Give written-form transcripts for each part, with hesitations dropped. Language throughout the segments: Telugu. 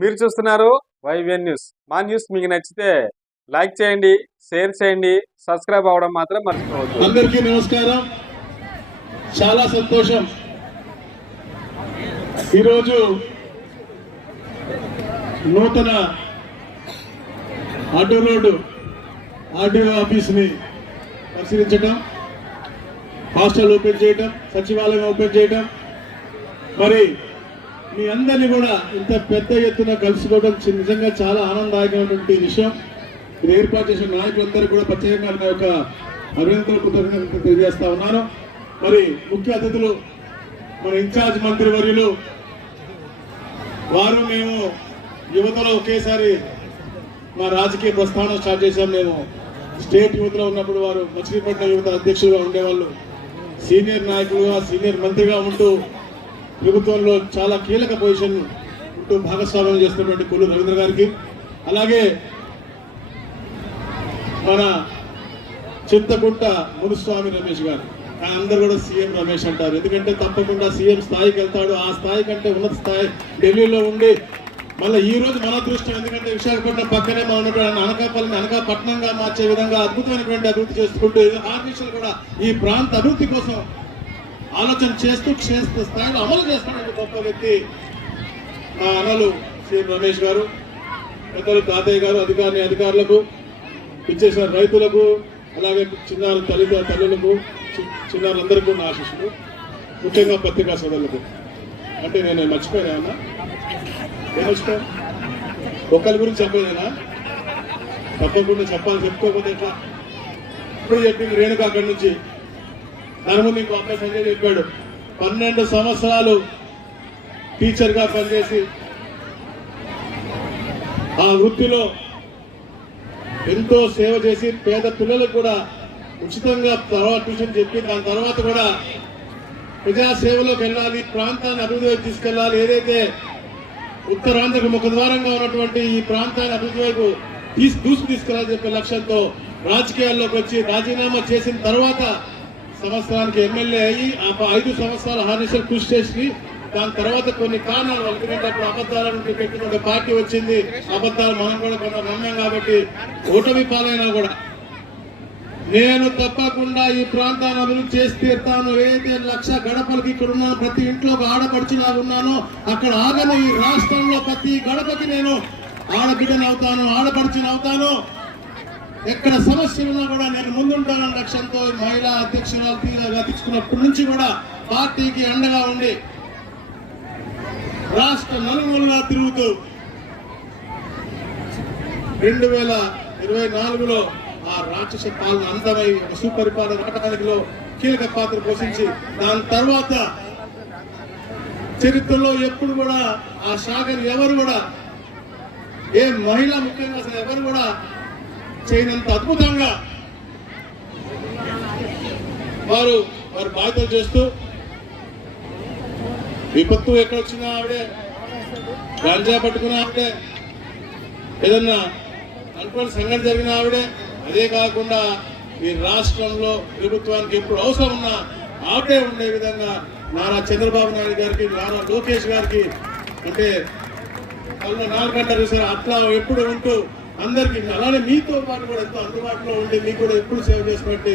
మీరు చూస్తున్నారు వైవిఎన్ న్యూస్. మా న్యూస్ మీకు నచ్చితే లైక్ చేయండి, షేర్ చేయండి, సబ్స్క్రైబ్ అవ్వడం మాత్రం మర్చిపోవద్దు. అందరికీ నమస్కారం. చాలా సంతోషం. ఈరోజు నూతన ఆటో రోడ్డు ఆర్డీఓ ఆఫీస్ని పరిశీలించడం, హాస్టల్ ఓపెన్ చేయటం, సచివాలయం ఓపెన్ చేయటం, మరి మీ అందరినీ కూడా ఇంత పెద్ద ఎత్తున కలుసుకోవడం నిజంగా చాలా ఆనందదాయకమైనటువంటి విషయం. ఇది ఏర్పాటు చేసిన నాయకులందరూ కూడా ప్రత్యేకంగా నా యొక్క అభినందనలు, కృతజ్ఞతలు తెలియజేస్తా ఉన్నాను. మరి ముఖ్య అతిథులు మన ఇన్ఛార్జ్ మంత్రి వర్యులు వారు, మేము యువతలో ఒకేసారి మా రాజకీయ ప్రస్థానం స్టార్ట్ చేశాం. మేము స్టేట్ యువతలో ఉన్నప్పుడు వారు మచిలీపట్నం యువత అధ్యక్షులుగా ఉండేవాళ్ళు. సీనియర్ నాయకులుగా, సీనియర్ మంత్రిగా ఉంటూ ప్రభుత్వంలో చాలా కీలక పొజిషన్ ఉంటూ భాగస్వామ్యం చేస్తున్నటువంటి కొల్లు రవీంద్ర గారికి, అలాగే మన చింతకుంట మునుస్వామి రమేష్ గారు, అందరు కూడా సీఎం రమేష్ అంటారు. ఎందుకంటే తప్పకుండా సీఎం స్థాయికి వెళ్తాడు. ఆ స్థాయి కంటే ఉన్నత స్థాయి ఢిల్లీలో ఉండి మళ్ళీ ఈ రోజు మన అదృష్టం. ఎందుకంటే విశాఖపట్నం పక్కనే మనం ఉన్నటువంటి అనకాపల్లిని అనకాపట్నంగా మార్చే విధంగా అద్భుతమైనటువంటి అభివృద్ధి చేసుకుంటూ ఆర్టిఫిషియల్ కూడా ఈ ప్రాంత అభివృద్ధి కోసం ఆలోచన చేస్తూ క్షేత్ర స్థాయిలో అమలు చేస్తున్న గొప్ప వ్యక్తి మా అన్నలు సీఎం రమేష్ గారు. పెద్దలు తాతయ్య గారు, అధికారులకు, ఇచ్చేసిన రైతులకు, అలాగే చిన్నారుల తల్లులకు, చిన్నారులందరికీ ఉన్న ఆశీస్సులు, ముఖ్యంగా పత్రికా సోదరులకు. అంటే నేను మర్చిపోయాను ఏమన్నా? ఏం మర్చిపోయా? ఒక్కరి గురించి చెప్పలేదా? తప్పకుండా చెప్పాలి. చెప్పుకోకపోతే ఎట్లా? ఇప్పుడు చెప్పింది రేణుక అక్కడి నుంచి. దాని ముందు ఇంకో అబ్బాయి సంజయ్ చెప్పాడు, 12 సంవత్సరాలు టీచర్గా పనిచేసి ఆ వృత్తిలో ఎంతో సేవ చేసి పేద పిల్లలకు కూడా ఉచితంగా తర్వాత ట్యూషన్ చెప్పి, దాని తర్వాత కూడా ప్రజాసేవలోకి వెళ్ళాలి, ప్రాంతాన్ని అభివృద్ధి వైపు తీసుకెళ్ళాలి, ఏదైతే ఉత్తరాంధ్రకు ముఖద్వారంగా ఉన్నటువంటి ఈ ప్రాంతాన్ని అభివృద్ధి వైపు తీసుకెళ్లాలని చెప్పే లక్ష్యంతో రాజకీయాల్లోకి వచ్చి రాజీనామా చేసిన తర్వాత సంవత్సరానికి ఎమ్మెల్యే అయ్యి 5 సంవత్సరాలు హార్నిషల్ కృషి చేసి, దాని తర్వాత కొన్ని కారణాలు, ఎందుకంటే అప్పుడు అబద్ధాల నుండి పెట్టిన పార్టీ వచ్చింది. అబద్ధాలు మనం కూడా కొంత నమ్మాం కాబట్టి ఓటమి పాలైనా కూడా నేను తప్పకుండా ఈ ప్రాంతాన్ని అభివృద్ధి చేసి తీరుతాను. ఏదైతే 1,00,000 గడపలకి ఇక్కడ ఉన్నాను, ప్రతి ఇంట్లో ఒక ఆడపడుచులాగా ఉన్నాను, అక్కడ ఆగను. ఈ రాష్ట్రంలో ప్రతి గడపకి నేను ఆడబిడ్డను అవుతాను, ఆడపడుచుని అవుతాను. ఎక్కడ సమస్యలు ఉన్నా కూడా నేను ముందుంటానన్న లక్ష్యంతో మహిళా అధ్యక్షురాలుగా తీసుకున్నప్పటి నుంచి కూడా పార్టీకి అండగా ఉండి రాష్ట్ర నలుమూలగా తిరుగుతూ 2024లో ఆ రాక్షస పాలన అంతమై సుపరిపాలన నాటకానికిలో కీలక పాత్ర పోషించి, దాని తర్వాత చరిత్రలో ఎప్పుడు కూడా ఆ శాఖను ఎవరు కూడా, ఏ మహిళ ముఖ్యంగా అసలు ఎవరు కూడా చేయనంత అద్భుతంగా వారి బాధ్యతలు చేస్తూ, విపత్తు ఎక్కడొచ్చినా ఆవిడే, గాంజా పట్టుకున్న ఆవిడే, ఏదన్నా అనుకోని సంఘటన జరిగిన ఆవిడే. అదే కాకుండా ఈ రాష్ట్రంలో ప్రభుత్వానికి ఎప్పుడు అవసరం ఉన్నా ఆవిడే ఉండే విధంగా నారా చంద్రబాబు నాయుడు గారికి, నారా లోకేష్ గారికి, అంటే వాళ్ళు 4 గంటలు సార్ అట్లా ఎప్పుడు ఉంటూ అందరికీ, అలానే మీతో పాటు కూడా ఎంతో అందుబాటులో ఉండి మీకు కూడా ఎప్పుడు సేవ చేసినట్టు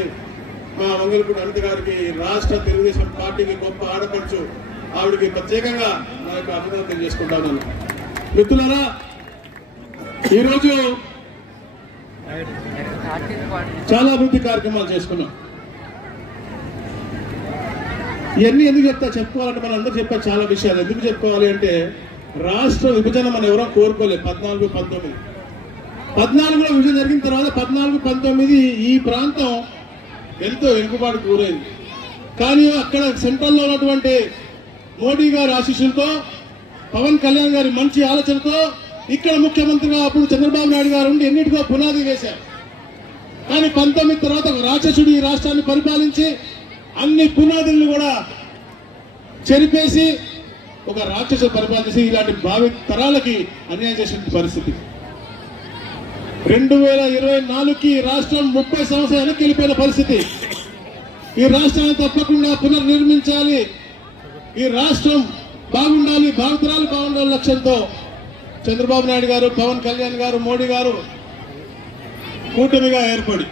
మా వంగలపూడి అనిత గారికి, రాష్ట్ర తెలుగుదేశం పార్టీకి గొప్ప ఆడపడుచు, ఆవిడకి ప్రత్యేకంగా నా యొక్క అభినందన తెలియజేసుకుంటాను. మిత్రులారా, ఈరోజు చాలా అభివృద్ధి కార్యక్రమాలు చేసుకున్నాం. ఇవన్నీ ఎందుకు చెప్పుకోవాలంటే మనం అందరూ చెప్పే చాలా విషయాలు. ఎందుకు చెప్పుకోవాలి అంటే, రాష్ట్ర విభజన మనం ఎవరో కోరుకోలేదు. 14-19లో విభజన జరిగిన తర్వాత 14-19 ఈ ప్రాంతం ఎంతో వెనుకబాటుకు గురైంది. కానీ అక్కడ సెంట్రల్లో ఉన్నటువంటి మోడీ గారి ఆశీస్సులతో, పవన్ కళ్యాణ్ గారి మంచి ఆలోచనతో, ఇక్కడ ముఖ్యమంత్రిగా అప్పుడు చంద్రబాబు నాయుడు గారు ఉండి ఎన్నిటికో పునాది వేశారు. కానీ 19 తర్వాత ఒక రాక్షసుడు ఈ రాష్ట్రాన్ని పరిపాలించి అన్ని పునాదులను కూడా చెరిపేసి ఒక రాక్షసు పరిపాలించి ఇలాంటి భావి తరాలకి అన్యాయం చేసిన పరిస్థితి. 2024కి రాష్ట్రం 30 సంవత్సరాలు వెనక్కి వెళ్ళిపోయిన పరిస్థితి. ఈ రాష్ట్రాన్ని తప్పకుండా పునర్నిర్మించాలి, ఈ రాష్ట్రం బాగుండాలి, భావితరాలు బాగుండాలి లక్ష్యంతో చంద్రబాబు నాయుడు గారు, పవన్ కళ్యాణ్ గారు, మోడీ గారు కూటమిగా ఏర్పడి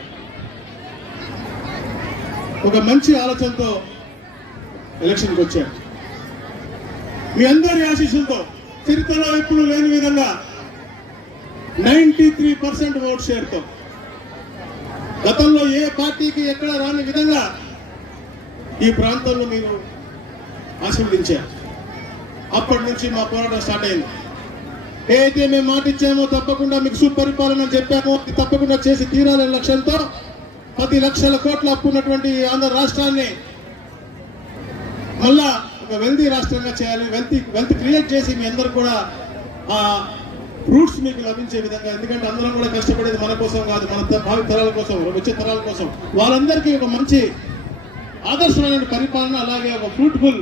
ఒక మంచి ఆలోచనతో ఎలక్షన్కి వచ్చారు. మీ అందరి ఆశీస్సులతో చరిత్రలో ఎప్పుడు లేని విధంగా 93% ఓట్ షేర్తో గతంలో ఏ పార్టీకి ఎక్కడ రాని విధంగా ఈ ప్రాంతంలో మీరు ఆశీర్వదించారు. అప్పటి నుంచి మా పోరాటం స్టార్ట్ అయింది. ఏదైతే మేము మాట ఇచ్చామో తప్పకుండా మీకు సుపరిపాలన చెప్పామో తప్పకుండా చేసి తీరాలనే లక్ష్యంతో 10 లక్షల కోట్ల అప్పు ఉన్నటువంటి ఆంధ్ర రాష్ట్రాన్ని మళ్ళా ఒక వెల్తీ రాష్ట్రంగా చేయాలి, వెల్త్ క్రియేట్ చేసి మీ అందరూ కూడా ఆ ఫ్రూట్స్ మీకు లభించే విధంగా, ఎందుకంటే అందరం కూడా కష్టపడేది మన కోసం కాదు, మన భావి తరాల కోసం, వచ్చే తరాల కోసం, వాళ్ళందరికీ ఒక మంచి ఆదర్శమైన పరిపాలన అలాగే ఒక ఫ్రూట్ఫుల్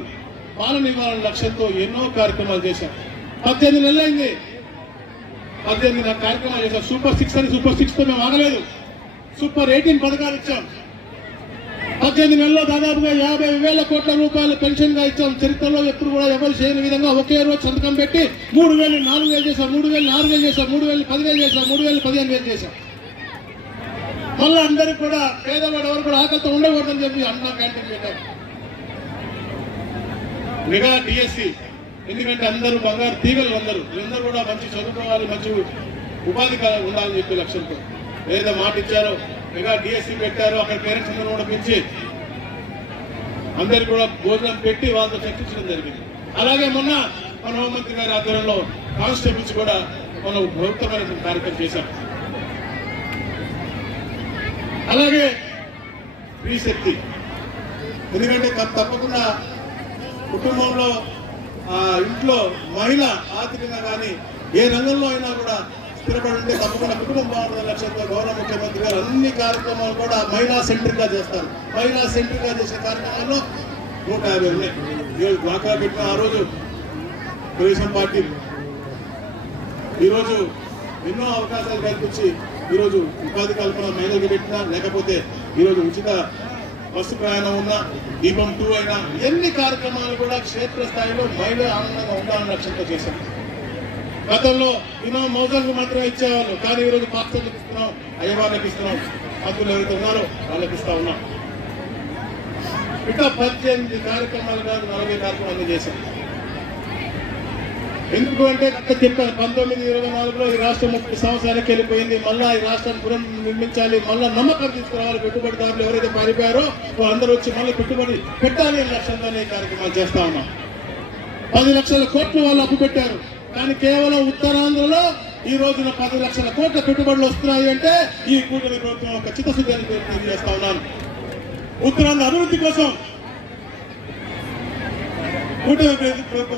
పాలన ఇవ్వాలనే లక్ష్యంతో ఎన్నో కార్యక్రమాలు చేశాం. 18 నెలలు అయింది, 18 కార్యక్రమాలు చేశాం. సూపర్ 6 అని సూపర్ 6 తో మేము ఆగలేదు, సూపర్ 18 పథకాలు ఇచ్చాం. 18 నెలల్లో దాదాపుగా 50,000 కోట్ల రూపాయలు పెన్షన్ గా ఇచ్చాం. చరిత్రలో ఎప్పుడు కూడా ఎవరు చేయని విధంగా ఒకే రోజు సంతకం పెట్టి 3,000 4,000 చేశాం, 3,000 6,000 చేశాం, 3,000 10,000 చేశాం, 3,000 15,000 చేశాం. మళ్ళీ అందరికి కూడా పేదవాడు ఎవరు కూడా ఆకలితో ఉండకూడదని చెప్పి అన్నా క్యాంటీన్ పెట్టారు. మెగా డిఎస్సి, ఎందుకంటే అందరూ బంగారు తీగలు, అందరూ కూడా మంచి చదువుకోవాలి, మంచి ఉపాధి ఉండాలని చెప్పి లక్ష్యంతో ఏదో మాట ఇచ్చారో మెగా డిఎస్సి పెట్టారు. అక్కడ పేరెంట్స్ అందరూ కూడా పెంచి అందరికి కూడా భోజనం పెట్టి వాళ్ళతో చర్చించడం జరిగింది. అలాగే మొన్న మన హోంమంత్రి గారి ఆధ్వర్యంలో కానిస్టేబుల్స్ కూడా మనం ప్రభుత్వమైన కార్యక్రమం చేశాం. అలాగే స్త్రీ శక్తి, ఎందుకంటే తప్పకుండా కుటుంబంలో ఇంట్లో మహిళ ఆర్థికంగా కానీ ఏ రంగంలో అయినా కూడా స్థిరపడి ఉంటే తప్పకుండా కుటుంబం బాగుంటుంది లక్ష్యంతో గౌరవ ముఖ్యమంత్రి గారు అన్ని కార్యక్రమాలు కూడా మహిళా సెంట్రిక్ గా చేస్తారు. మహిళా సెంట్రిక్ గా చేసే కార్యక్రమాల్లో 150 ఉన్నాయి. ఈరోజు డ్వాక్రా పెట్టిన ఆ రోజు తెలుగుదేశం పార్టీ ఈరోజు ఎన్నో అవకాశాలు కల్పించి ఈరోజు ఉపాధి కల్పన మహిళలకు పెట్టినా, లేకపోతే ఈరోజు ఉచిత బస్సు ప్రయాణం ఉన్నా, దీపం 2 అయినా, ఎన్ని కార్యక్రమాలు కూడా క్షేత్ర స్థాయిలో మహిళ ఆనందంగా ఉండాలని లక్ష్యంతో చేశాం. గతంలో ఎన్నో మోజాలకు మాత్రమే ఇచ్చేవాళ్ళు, కానీ ఈరోజు పాస్టర్లకు ఇస్తున్నాం, అయ్యవాళ్ళకి ఇస్తున్నాం, మంత్రులు ఎవరైతే ఉన్నారో వాళ్ళకి ఇస్తా ఉన్నాం. ఇట్లా 18 కార్యక్రమాలు కాదు 40 కార్యక్రమాలు చేశాం. ఎందుకు అంటే చెప్పాను, 1924లో ఈ రాష్ట్రం 30 సంవత్సరానికి వెళ్ళిపోయింది. మళ్ళా ఈ రాష్ట్రాన్ని పునర్నిర్మించాలి, మళ్ళా నమ్మకం తీసుకురావాలి. పెట్టుబడిదారులు ఎవరైతే పారిపోయారో వాళ్ళందరూ వచ్చి మళ్ళీ పెట్టుబడి పెట్టాలి అనే లక్ష్యంతోనే ఈ కార్యక్రమాలు చేస్తా ఉన్నాం. 10 లక్షల కోట్లు వాళ్ళు అప్పు పెట్టారు, కానీ కేవలం ఉత్తరాంధ్రలో ఈ రోజున 10 లక్షల కోట్ల పెట్టుబడులు వస్తున్నాయి అంటే ఈ కూటమి ప్రభుత్వం ఒక చిత్తశుద్ధిని చేస్తా ఉన్నాను. ఉత్తరాంధ్ర అభివృద్ధి కోసం కూటమి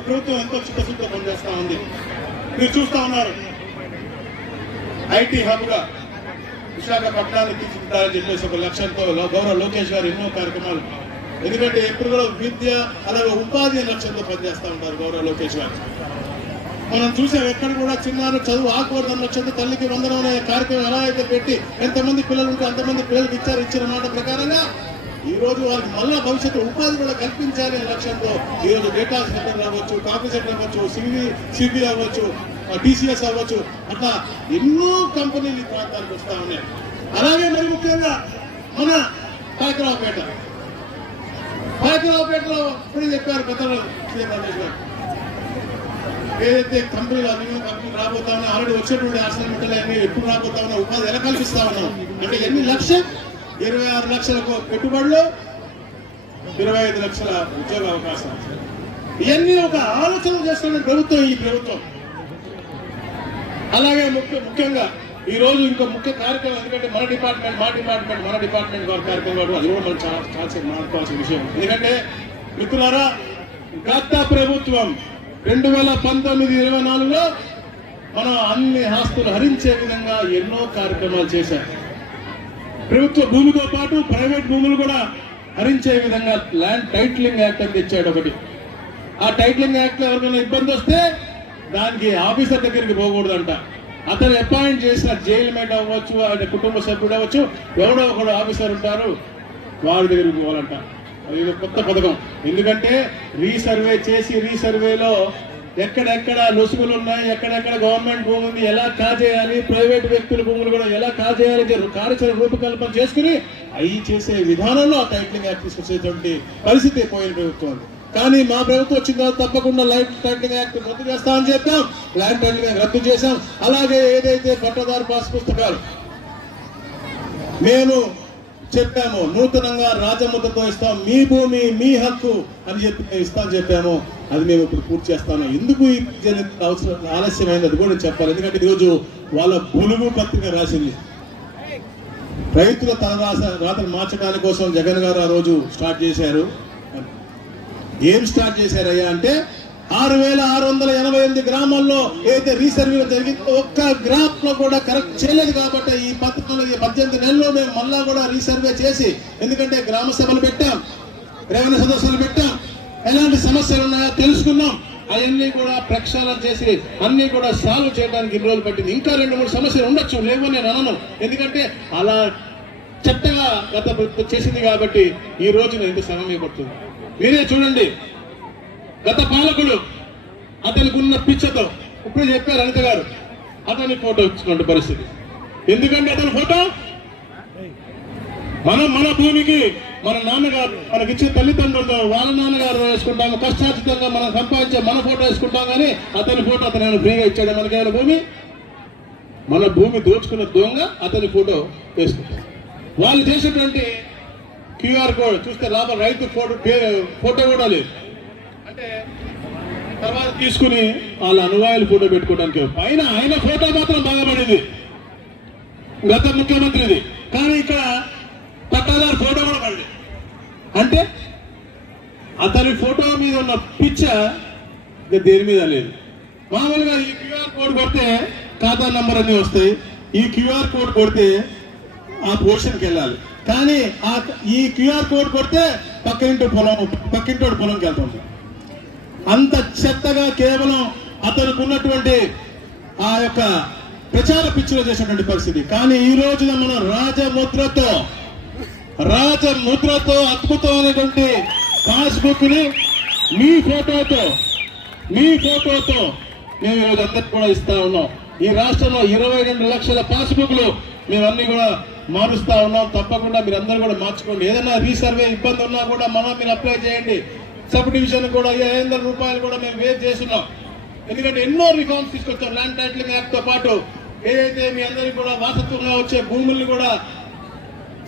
ప్రభుత్వం ఎంతో చిత్తశుద్ధితో పనిచేస్తా ఉంది. మీరు చూస్తా ఉన్నారు, ఐటీ హబ్ గా విశాఖపట్నాన్ని తీర్చిదిద్దాలని చెప్పేసి ఒక లక్ష్యంతో గౌరవ లోకేష్ గారు ఎన్నో కార్యక్రమాలు, ఎందుకంటే ఎప్పుడు కూడా విద్య అలాగే ఉపాధి లక్ష్యంతో పనిచేస్తా ఉంటారు గౌరవ లోకేష్ గారు. మనం చూసాం, ఎక్కడ కూడా చిన్నారు చదువు ఆకూడదన్న లక్ష్యంతో తల్లికి వందనం అనే కార్యక్రమం ఎలా అయితే పెట్టి ఎంతమంది పిల్లలు ఉంటే అంతమంది పిల్లలకి ఇచ్చిన మాట ప్రకారంగా ఈ రోజు వాళ్ళకి మళ్ళా భవిష్యత్తు ఉపాధి కూడా కల్పించాలి అనే లక్ష్యంతో ఈ రోజు డేటా సెంటర్ అవ్వచ్చు, కాఫీ సెంటర్ అవ్వచ్చు, సిబి అవ్వచ్చు, టీసీఎస్ అవ్వచ్చు, అట్లా ఎన్నో కంపెనీలు ఈ ప్రాంతానికి వస్తా ఉన్నాయి. అలాగే మరి ముఖ్యంగా మన పాయకరావుపేటలో ఇప్పుడే చెప్పారు గతంలో సీఎం రమేష్ గారు, ఏదైతే కంపెనీలు అన్ని కంపెనీలు రాబోతా ఉన్నా, ఆల్రెడీ వచ్చేటువంటి ఆశ్రమించాలని ఎప్పుడు రాబోతా ఉన్నా, ఉపాధి ఎలా కల్పిస్తా ఉన్నాం అంటే ఎన్ని లక్ష్యం, 26 లక్షల పెట్టుబడులు, 25 లక్షల ఉద్యోగ అవకాశాలు. ఇవన్నీ ఒక ఆలోచన చేస్తున్న ప్రభుత్వం ఈ ప్రభుత్వం. అలాగే ముఖ్యంగా ఈ రోజు ఇంకో ముఖ్య కార్యక్రమం, ఎందుకంటే మన డిపార్ట్మెంట్ వారి కార్యక్రమం అది కూడా మనం చాలా మాట్లాడుకోవాల్సిన విషయం. ఎందుకంటే మిత్రులారా, గత ప్రభుత్వం 2019-24లో మనం అన్ని ఆస్తులు హరించే విధంగా ఎన్నో కార్యక్రమాలు చేశారు. ప్రభుత్వ భూమితో పాటు ప్రైవేట్ భూములు కూడా హరించే విధంగా ల్యాండ్ టైటిలింగ్ యాక్ట్ అని తెచ్చాడు ఒకటి. ఆ టైటిలింగ్ యాక్ట్ లో ఎవరికైనా ఇబ్బంది వస్తే దానికి ఆఫీసర్ దగ్గరికి పోకూడదంట. అతను అపాయింట్ చేసిన జైలు మేట్ అవ్వచ్చు, ఆయన కుటుంబ సభ్యుడు అవ్వచ్చు, ఎవడో ఒకడు ఆఫీసర్ ఉంటారు, వారి దగ్గరికి పోవాలంట. అది కొత్త పథకం. ఎందుకంటే రీసర్వే చేసి రీసర్వేలో ఎక్కడెక్కడ లొసుగులు ఉన్నాయి, ఎక్కడెక్కడ గవర్నమెంట్ భూములు ఎలా కాజేయాలి, ప్రైవేట్ వ్యక్తుల భూములు కూడా ఎలా కాజేయాలి కార్యాచరణ రూపకల్పన చేసుకుని అవి చేసే విధానంలో ఆ టైటిలింగ్ యాక్ట్ తీసుకొచ్చేటువంటి పరిస్థితి పోయిన ప్రభుత్వం. కానీ మా ప్రభుత్వం వచ్చిన తర్వాత తప్పకుండా ల్యాండ్ టైటిలింగ్ యాక్ట్ రద్దు చేస్తామని చెప్పాం, ల్యాండ్ టైటిలింగ్ యాక్ట్ రద్దు చేశాం. అలాగే ఏదైతే పట్టాదారు పాస్ పుస్తకాలు మేము చెప్పాము, నూతనంగా రాజముద్రతో ఇస్తాం, మీ భూమి మీ హక్కు అని చెప్పి మేము ఇస్తామని చెప్పాము, అది మేము ఇప్పుడు పూర్తి చేస్తాము. ఎందుకు ఈ అవసరం ఆలస్యమైంది అది కూడా చెప్పాలి. ఎందుకంటే ఈరోజు వాళ్ళ బులుగు పత్రిక రాసింది, రైతుల రాతను మార్చడానికి కోసం జగన్ గారు ఆ రోజు స్టార్ట్ చేశారు. ఏం స్టార్ట్ చేశారయ్యా అంటే 6,688 గ్రామాల్లో ఏదైతే రీసర్వే జరిగిందో ఒక్క గ్రామంలో కూడా కరెక్ట్ చేయలేదు. కాబట్టి ఈ 18 నెలల్లో మేము మళ్ళా కూడా రీసర్వే చేసి, ఎందుకంటే గ్రామ సభలు పెట్టాం, రెవెన్యూ సదస్సులు పెట్టాం, ఎలాంటి సమస్యలు ఉన్నాయో తెలుసుకున్నాం, అవన్నీ కూడా ప్రక్షాళన చేసి అన్ని కూడా సాల్వ్ చేయడానికి ఇన్ని రోజులు పట్టింది. ఇంకా 2-3 సమస్యలు ఉండొచ్చు, లేవని నేను అనను, ఎందుకంటే అలా చట్టగా గత చేసింది కాబట్టి ఈ రోజున ఇంత సమయం పడుతుంది. మీరే చూడండి, గత పాలకులు అతనికి ఉన్న పిచ్చతో ఇప్పుడు చెప్పారు అనిత గారు, అతని ఫోటో ఇచ్చుకున్న పరిస్థితి. ఎందుకంటే అతని ఫోటో మన భూమికి మన నాన్నగారు మనకిచ్చే తల్లిదండ్రులతో వాళ్ళ నాన్నగారు వేసుకుంటాము, కష్టార్జితంగా మనం సంపాదించే మన ఫోటో వేసుకుంటాం. కానీ అతని ఫోటో అతను ఫ్రీగా ఇచ్చాడు మనకేమైనా భూమి? మన భూమి దోచుకున్న దొంగ అతని ఫోటో వేసుకుంటాం. వాళ్ళు చేసేటువంటి క్యూఆర్ కోడ్ చూస్తే లాభం, రైతు ఫోటో కూడా లేదు. అంటే తర్వాత తీసుకుని వాళ్ళ అనువాయులు ఫోటో పెట్టుకోవడానికి పైన ఆయన ఫోటో మాత్రం బాగా పడింది, గత ముఖ్యమంత్రిది. కానీ ఇక్కడ పట్టాదారు ఫోటో కూడా పడింది. అంటే అతని ఫోటో మీద ఉన్న పిచ్చ దేని మీద లేదు. మామూలుగా ఈ క్యూఆర్ కోడ్ కొడితే ఖాతా నంబర్ అన్ని వస్తాయి, ఈ క్యూఆర్ కోడ్ కొడితే ఆ పోర్షన్కి వెళ్ళాలి. కానీ ఈ క్యూఆర్ కోడ్ కొడితే పక్కింటోడి పొలంకి వెళ్తుంది. అంత చెత్తగా కేవలం అతనికి ఉన్నటువంటి ఆ యొక్క ప్రచార పిచ్చిలో చేసినటువంటి పరిస్థితి. కానీ ఈ రోజున మనం రాజముద్రతో అద్భుతమైనటువంటి పాస్బుక్ ని మీ ఫోటోతో మేము ఈరోజు అందరికి కూడా ఇస్తా ఉన్నాం. ఈ రాష్ట్రంలో 22 లక్షల పాస్బుక్లు మేమన్నీ కూడా మారుస్తా ఉన్నాం. తప్పకుండా మీరు అందరూ కూడా మార్చుకోండి. ఏదైనా రీసర్వే ఇబ్బంది ఉన్నా కూడా మీరు అప్లై చేయండి. సబ్ డివిజన్ కూడా 500 రూపాయలు కూడా మేము వేవ్ చేస్తున్నాం. ఎందుకంటే ఎన్నో రిఫార్మ్స్ తీసుకొచ్చాం. ల్యాండ్ టైటిలింగ్ యాక్ట్ తో పాటు ఏదైతే మీ అందరికీ కూడా వారసత్వంగా వచ్చే భూముల్ని కూడా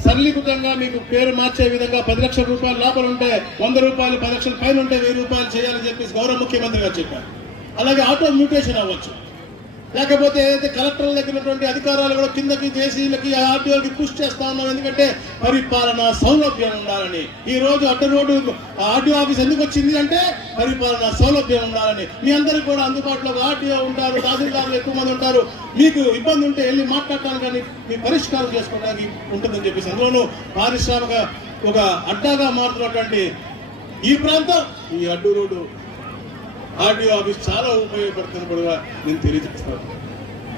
సరళీకృతంగా మీకు పేరు మార్చే విధంగా 10 లక్షల రూపాయలు లోపల ఉంటే 100 రూపాయలు, 10 లక్షల పైన ఉంటే 1000 రూపాయలు చేయాలని చెప్పేసి గౌరవ ముఖ్యమంత్రి గారు చెప్పారు. అలాగే ఆటో మ్యూటేషన్ అవ్వచ్చు, లేకపోతే ఏదైతే కలెక్టర్ల దగ్గర ఉన్నటువంటి అధికారాలు కూడా కిందకి జేసీలకి ఆర్టీఓకి పుష్ చేస్తా ఉన్నాం. ఎందుకంటే పరిపాలన సౌలభ్యం ఉండాలని. ఈ రోజు అడ్డ రోడ్డు ఆర్టీఓ ఆఫీస్ ఎందుకు వచ్చింది అంటే పరిపాలన సౌలభ్యం ఉండాలని. మీ అందరికీ కూడా అందుబాటులో ఆర్టీఓ ఉంటారు, తహసీల్దారులు ఎక్కువ మంది ఉంటారు. మీకు ఇబ్బంది ఉంటే వెళ్ళి మాట్లాడటానికి కానీ మీ పరిష్కారం చేసుకోవడానికి ఉంటుందని చెప్పేసి, అందులోనూ పారిశ్రామిక ఒక అడ్డాగా మారుతున్నటువంటి ఈ ప్రాంతం, ఈ అడ్డు రోడ్డు ఆర్టీఓ ఆఫీస్ చాలా ఉపయోగపడుతున్న కూడా నేను తెలియజేస్తాను.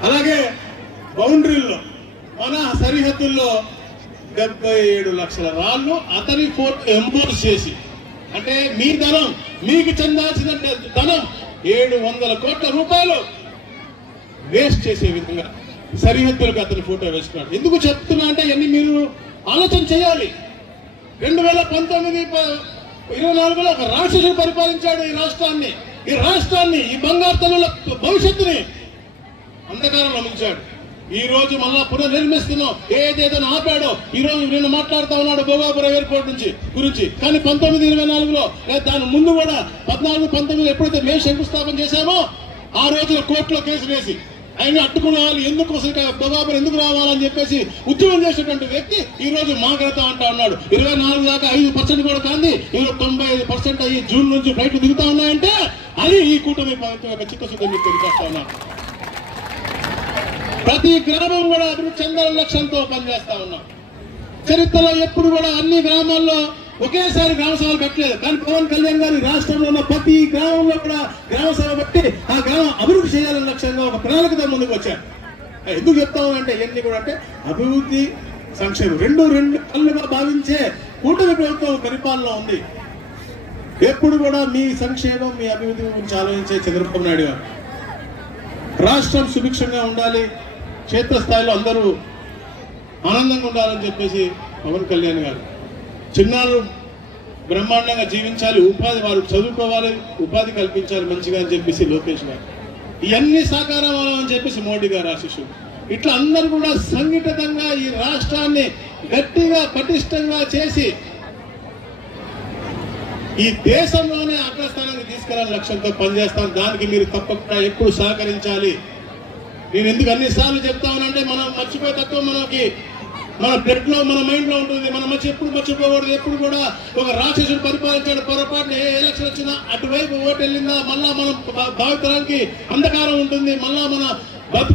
అలాగే బౌండరీల్లో మన సరిహద్దుల్లో 77 లక్షల రాళ్ళు అతని ఫోటో ఎంబోర్స్ చేసి, అంటే మీ ధనం మీకు చెందాల్సిన ధనం 700 కోట్ల రూపాయలు వేస్ట్ చేసే విధంగా సరిహద్దులకు అతని ఫోటో వేసుకున్నాడు. ఎందుకు చెప్తున్నా అంటే ఇవన్నీ మీరు ఆలోచన చేయాలి. 2019-24లో ఒక రాక్షసుడు పరిపాలించాడు ఈ రాష్ట్రాన్ని ఈ బంగారు తల్లుల భవిష్యత్తుని అంధకారంలో ఉంచాడు. ఈ రోజు మళ్ళా పునర్నిర్మిస్తున్నాం. ఏదైతే ఆపాడో ఈ రోజు నిన్న మాట్లాడుతూ ఉన్నాడు భోగాపురం ఎయిర్పోర్ట్ గురించి. కానీ 19-24లో దాని ముందు కూడా 14-19 ఎప్పుడైతే మేము శంకుస్థాపన చేశామో ఆ రోజున కోర్టులో కేసు వేసి ఆయన అడ్డుకున్న వాళ్ళు ఎందుకు భోగాపురం ఎందుకు రావాలని చెప్పేసి ఉద్యమం చేసేటువంటి వ్యక్తి ఈ రోజు మాట్లాడుతూ అంటా ఉన్నాడు. 24 దాకా 5% కూడా కాంది, ఈరోజు 95% అయ్యి జూన్ నుంచి ఫ్లైట్లు దిగుతా ఉన్నాయంటే అది ఈ కూటమి ప్రభుత్వం యొక్క చిత్తశుద్ధి మీకు తెలియజేస్తా ఉన్నాను. ప్రతి గ్రామం కూడా అభివృద్ధి చెందాలని లక్ష్యంతో పనిచేస్తా ఉన్నాం. చరిత్రలో ఎప్పుడు కూడా అన్ని గ్రామాల్లో ఒకేసారి గ్రామ సభలు పెట్టలేదు. కానీ పవన్ కళ్యాణ్ గారు రాష్ట్రంలో ఉన్న ప్రతి గ్రామంలో కూడా గ్రామ సభ పెట్టి ఆ గ్రామం అభివృద్ధి చేయాలని లక్ష్యంగా ఒక ప్రణాళికతో ముందుకు వచ్చారు. ఎందుకు చెప్తామంటే ఇవన్నీ కూడా అంటే అభివృద్ధి సంక్షేమం రెండు కళ్ళుగా భావించే కూటమి ప్రభుత్వం పరిపాలన ఉంది. ఎప్పుడు కూడా మీ సంక్షేమం మీ అభివృద్ధి గురించి ఆలోచించే చంద్రబాబు నాయుడు గారు. రాష్ట్రం సుభిక్షంగా ఉండాలి, క్షేత్రస్థాయిలో అందరూ ఆనందంగా ఉండాలని చెప్పేసి పవన్ కళ్యాణ్ గారు. చిన్నారులు బ్రహ్మాండంగా జీవించాలి, ఉపాధి వారు చదువుకోవాలి, ఉపాధి కల్పించాలి మంచిగా అని చెప్పేసి లోకేష్ గారు. ఇవన్నీ సాకారం అని చెప్పేసి మోడీ గారు ఆశీస్సులు. ఇట్లా అందరూ కూడా సంఘటితంగా ఈ రాష్ట్రాన్ని గట్టిగా పటిష్టంగా చేసి ఈ దేశంలోనే అగ్రస్థానానికి తీసుకెళ్లాలని లక్ష్యంతో పనిచేస్తాను. దానికి మీరు తప్పకుండా ఎప్పుడు సహకరించాలి. నేను ఎందుకు అన్నిసార్లు చెప్తా ఉన్నానంటే మనం మర్చిపోయే తత్వం మనకి మన బ్లడ్ లో మన మైండ్ లో ఉంటుంది. మనం ఎప్పుడు మర్చిపోకూడదు. ఎప్పుడు కూడా ఒక రాక్షసుడు పరిపాలించాడు, పొరపాటున ఏ ఎలక్షన్ వచ్చినా అటువైపు ఓటు వెళ్ళిందా మళ్ళా మనం భావితరానికి అంధకారం ఉంటుంది, మళ్ళా మన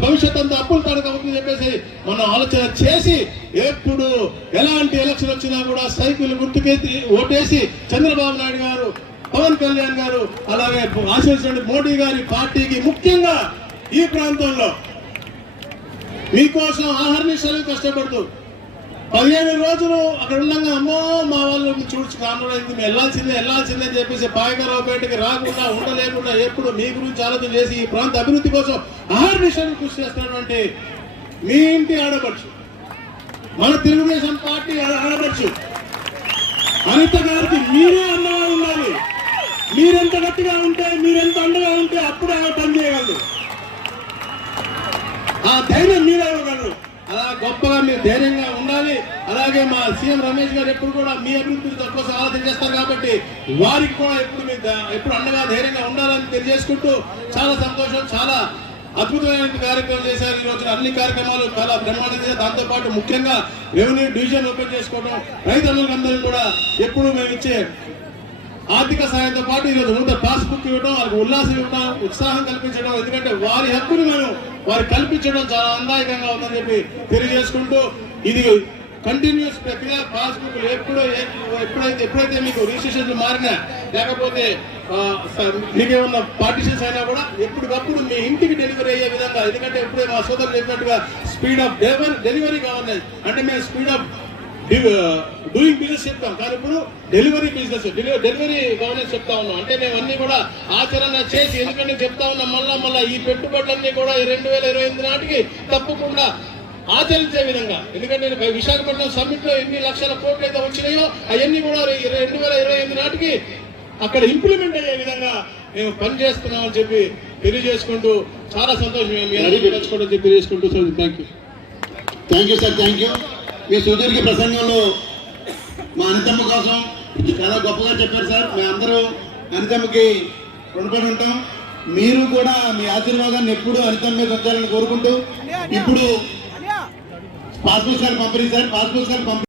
భవిష్యత్ అంతా అప్పులు తడకవుతుంది చెప్పేసి మనం ఆలోచన చేసి ఎప్పుడు ఎలాంటి ఎలక్షన్ వచ్చినా కూడా సైకిల్ గుర్తుకెత్తి ఓటేసి చంద్రబాబు నాయుడు గారు, పవన్ కళ్యాణ్ గారు, అలాగే ఆశీర్వదించిన మోడీ గారి పార్టీకి ముఖ్యంగా ఈ ప్రాంతంలో మీకోసం ఆహర్నిశలు కష్టపడుతూ 15 రోజులు అక్కడ ఉండగా అమ్మో మా వాళ్ళు చూడ్చి కారణమైంది మేము వెళ్ళాల్సిందే అని చెప్పేసి పాయకరావుపేటకి రాకుండా ఉండలేకుండా ఎప్పుడు మీ గురించి ఆలోచన చేసి ఈ ప్రాంత అభివృద్ధి కోసం ఆహర్నిశలు కృషి చేస్తున్నటువంటి మీ ఇంటి ఆడపడుచు, మన తెలుగుదేశం పార్టీ ఆడపడుచు అనిత గారికి మీరే అండగా ఉండాలి. మీరెంత గట్టిగా ఉంటే, మీరెంత అండగా ఉంటే అప్పుడే పని చేయగలరు. ఆ ధైర్యం మీరే ఇవ్వగలరు. అలా గొప్పగా మీరు ధైర్యంగా ఉండాలి. అలాగే మా సీఎం రమేష్ గారు ఎప్పుడు కూడా మీ అభివృద్ధి కోసం ఆలోచన చేస్తారు కాబట్టి వారికి కూడా ఎప్పుడు అండగా ధైర్యంగా ఉండాలని తెలియజేసుకుంటూ చాలా సంతోషం. చాలా అద్భుతమైన కార్యక్రమం చేశారు. ఈ రోజున అన్ని కార్యక్రమాలు చాలా బ్రహ్మాండంగా, దాంతో పాటు ముఖ్యంగా రెవెన్యూ డివిజన్ ఓపెన్ చేసుకోవడం, రైతులందరికీ కూడా ఎప్పుడు మేము ఇచ్చే ఆర్థిక సాయంతో పాటు ఈరోజు నూతన పాస్బుక్ ఇవ్వడం, వాళ్ళకి ఉల్లాసం ఇవ్వడం, ఉత్సాహం కల్పించడం, ఎందుకంటే వారి హక్కుని మనం వారికి కల్పించడం చాలా అందాయకంగా ఉందని చెప్పి తెలియజేసుకుంటూ ఇది కంటిన్యూస్ ప్రక్రియ. పాస్బుక్ ఎప్పుడైతే మీకు రిజిస్ట్రేషన్ మారినా లేకపోతే మీకేమన్నా పార్టిషన్స్ అయినా కూడా ఎప్పటికప్పుడు మీ ఇంటికి డెలివరీ అయ్యే విధంగా, ఎందుకంటే ఎప్పుడే మా సోదరులు చెప్పినట్టుగా స్పీడ్ ఆఫ్ డెలివరీ కావాలి అంటే మేము స్పీడ్ ఆఫ్ డూయింగ్ బిజినెస్ చెప్తాం, కానీ ఇప్పుడు డెలివరీ బిజినెస్ డెలివరీ గవర్నెన్స్ చెప్తా ఉన్నాం. అంటే మేము అన్ని కూడా ఆచరణ చేసి, ఎందుకంటే చెప్తా ఉన్నాం మళ్ళా ఈ పెట్టుబడులన్నీ కూడా 2028 నాటికి తప్పకుండా ఆచరించే విధంగా, ఎందుకంటే విశాఖపట్నం సమ్మిట్ లో ఎన్ని లక్షల కోట్లు అయితే వచ్చినాయో అవన్నీ కూడా 2028 నాటికి అక్కడ ఇంప్లిమెంట్ అయ్యే విధంగా మేము పనిచేస్తున్నామని చెప్పి తెలియజేసుకుంటూ చాలా సంతోషం చెప్పి తెలియజేసుకుంటూ thank you sir. Thank you. మీ సుదీర్ఘ ప్రసంగంలో మా అనితమ్మ కోసం చాలా గొప్పగా చెప్పారు సార్. మేమందరూ అనితమ్మకి రుణపడి ఉంటాం. మీరు కూడా మీ ఆశీర్వాదాన్ని ఎప్పుడు అనితమ్మ మీద ఉంచాలని కోరుకుంటూ ఇప్పుడు పాస్పోర్ట్ కార్డు పంపిణీ సార్. పాస్పోర్ట్ కార్డు పంపిణీ